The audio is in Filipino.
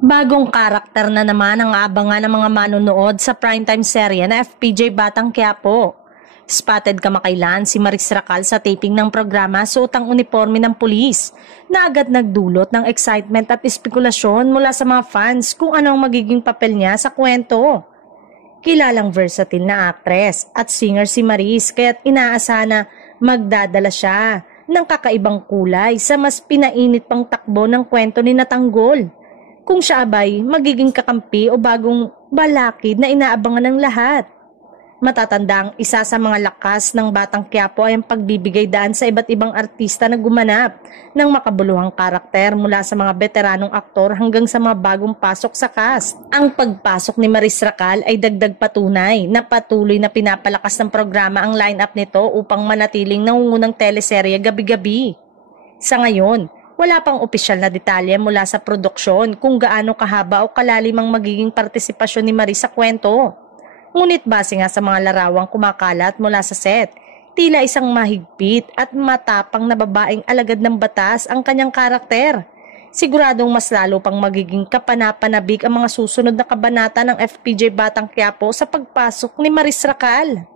Bagong karakter na naman ang aabangan ng mga manonood sa primetime serye na FPJ Batang Quiapo. Spotted kamakailan si Maris Racal sa taping ng programa suot ang uniforme ng pulis na agad nagdulot ng excitement at espekulasyon mula sa mga fans kung ano ang magiging papel niya sa kwento. Kilalang versatile na actress at singer si Maris kaya't inaasahan na magdadala siya ng kakaibang kulay sa mas pinainit pang takbo ng kwento ni Natanggol. Kung siya abay magiging kakampi o bagong balakid na inaabangan ng lahat. Matatanda ang isa sa mga lakas ng Batang Quiapo ay ang pagbibigay daan sa iba't ibang artista na gumanap ng makabuluhang karakter mula sa mga veteranong aktor hanggang sa mga bagong pasok sa cast. Ang pagpasok ni Maris Racal ay dagdag patunay na patuloy na pinapalakas ng programa ang lineup nito upang manatiling nangungunang teleserye gabi-gabi. Sa ngayon, wala pang opisyal na detalye mula sa produksyon kung gaano kahaba o kalalim ang magiging partisipasyon ni Maris sa kwento. Ngunit base nga sa mga larawang kumakalat mula sa set, tila isang mahigpit at matapang na babaeng alagad ng batas ang kanyang karakter. Siguradong mas lalo pang magiging kapanapanabik ang mga susunod na kabanata ng FPJ Batang Quiapo sa pagpasok ni Maris Racal.